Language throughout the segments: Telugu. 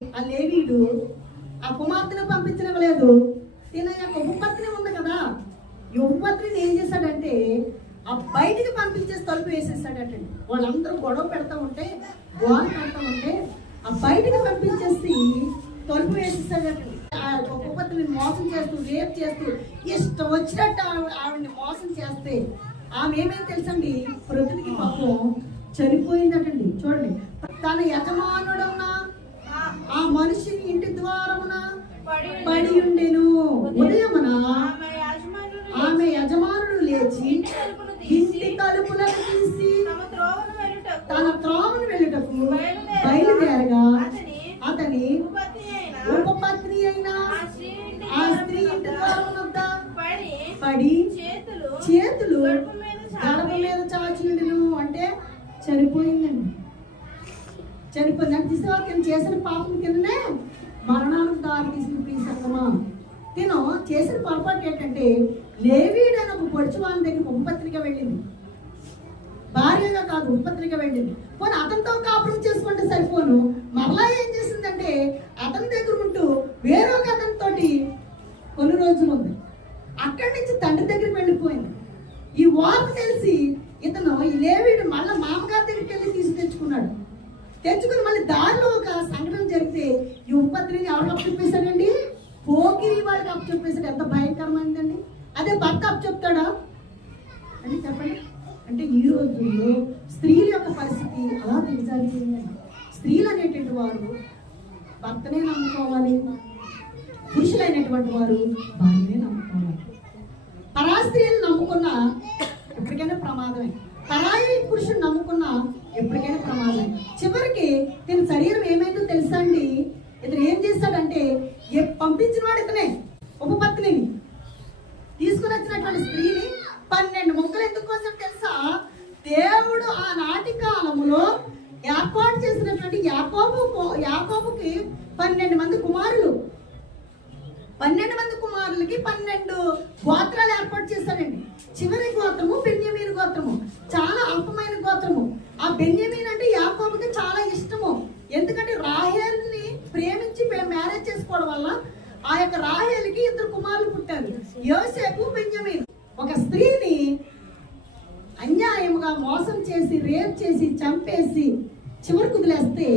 ఆ లేవీడు ఆ కుమార్తెను పంపించనివ్వలేదు తిన యొక్క ఉపపత్ని ఉంది కదా. ఈ ఉపపత్నిని ఏం చేశాడంటే ఆ బయటికి పంపించేసి తలుపు వేసేసాడటండి వాళ్ళందరూ గొడవ పెడతా ఉంటే గోడ పెడతా ఉంటే ఆ బయటికి పంపించేసి తలుపు వేసేసాడటండి ఆ ఉపపత్నిని మోసం చేస్తూ రేప్ చేస్తూ ఇష్టం వచ్చినట్టు ఆవిడని మోసం చేస్తే ఆమె ఏమేమి తెలుసండి? ప్రకృతికి పాపం చనిపోయిందటండి. చూడండి. తన యజమానుడున్న ఆ మనిషిని ఇంటి ద్వారమున పడి ఉండెను. ఉదయమున ఆమె యజమానుడు లేచి ఇంటి తలుపులను తీసి తన త్రోవను వెళ్ళుటకు బయలుదేరగా అతని ఉపపత్ని అయిన ఆ స్త్రీ ఇంటి ఆ స్త్రీ ఇంటి ద్వారం వద్ద పడి చేతులు చేతులు గడప మీద చాచిండును అంటే చనిపోయిందండి చనిపోయింది. అంటే తీసుకుని చేసిన పాపం కిందనే మరణానికి దారి తీసిన ప్రియ సంగమా తిను చేసిన పొరపాటు ఏంటంటే లేవీడు అని ఒక వాళ్ళ దగ్గర ఉపపత్రిక వెళ్ళింది. భార్యగా కాదు ఉపపత్రిక వెళ్ళింది. పోనీ అతనితో కాపురం చేసుకుంటే సరిపోను. మరలా ఏం చేసిందంటే అతని దగ్గర ఉంటూ వేరొక అతనితోటి కొన్ని రోజులు ఉంది. అక్కడి నుంచి తండ్రి దగ్గరికి వెళ్ళిపోయింది. ఈ వార్త తెలిసి ఇతను ఈ లేవీడు మళ్ళీ మామగారి దగ్గరికి వెళ్ళి తీసి తెచ్చుకున్నాడు. తెచ్చుకుని మళ్ళీ దారిలో ఒక సంఘటన జరిగితే ఈ ఉపద్రిని ఎవరికి అప్పచెప్పేశాడండి పోకిరి వాడికి అప్పచెప్పేశాడు ఎంత భయంకరమైందండి. అదే భర్త అప్పచెప్తాడా అని చెప్పండి. అంటే ఈ రోజుల్లో స్త్రీల యొక్క పరిస్థితి అలా తెలిసాలి స్త్రీలు అనేటువంటి వారు భర్తనే నమ్ముకోవాలి. పురుషులైనటువంటి వారు భార్యనే నమ్ముకోవాలి. పరాస్త్రీ అని నమ్ముకున్న ఎప్పటికైనా ప్రమాదమే. పరాయి పురుషుని నమ్ముకున్నా ఎప్పటికైనా ప్రమాదమే చివరికి దీని శరీరం ఏమైందో తెలుసా అండి ఇతను ఏం ఏ- పంపించిన వాడు ఇతనే? ఉపపత్నిని తీసుకుని వచ్చినటువంటి స్త్రీని పన్నెండు ముక్కలు ఎందుకు కోసం తెలుసా? దేవుడు ఆనాటి కాలంలో ఏర్పాటు చేసినటువంటి యాకోబు యాకోబుకి పన్నెండు మంది కుమారులు. పన్నెండు మంది కుమారులకి పన్నెండు గోత్రాలు ఏర్పాటు చేశాడండి చివరి గోత్రము బెన్యమీన్ గోత్రము. చాలా అల్పమైన గోత్రము. ఆ బెన్య అంటే యాకోబుకి చాలా ఇష్టము ఎందుకంటే రాహేల్ని ప్రేమించి మ్యారేజ్ చేసుకోవడం వల్ల ఆ యొక్క రాహేలికి ఇద్దరు కుమారులు పుట్టారు. యోసేపు బెంజమిన్ ఒక స్త్రీని అన్యాయముగా మోసం చేసి రేప్ చేసి చంపేసి చివరికి వదిలేస్తే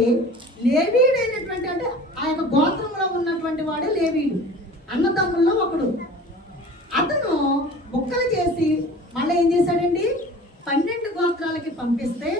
లేవీడైనటువంటి అంటే ఆ యొక్క గోత్రంలో ఉన్నటువంటి వాడే లేవీడు. అన్నదమ్ముల్లో ఒకడు. అతను బుక్కలు చేసి మళ్ళీ ఏం చేశాడండి? పన్నెండు గోత్రాలకి పంపిస్తే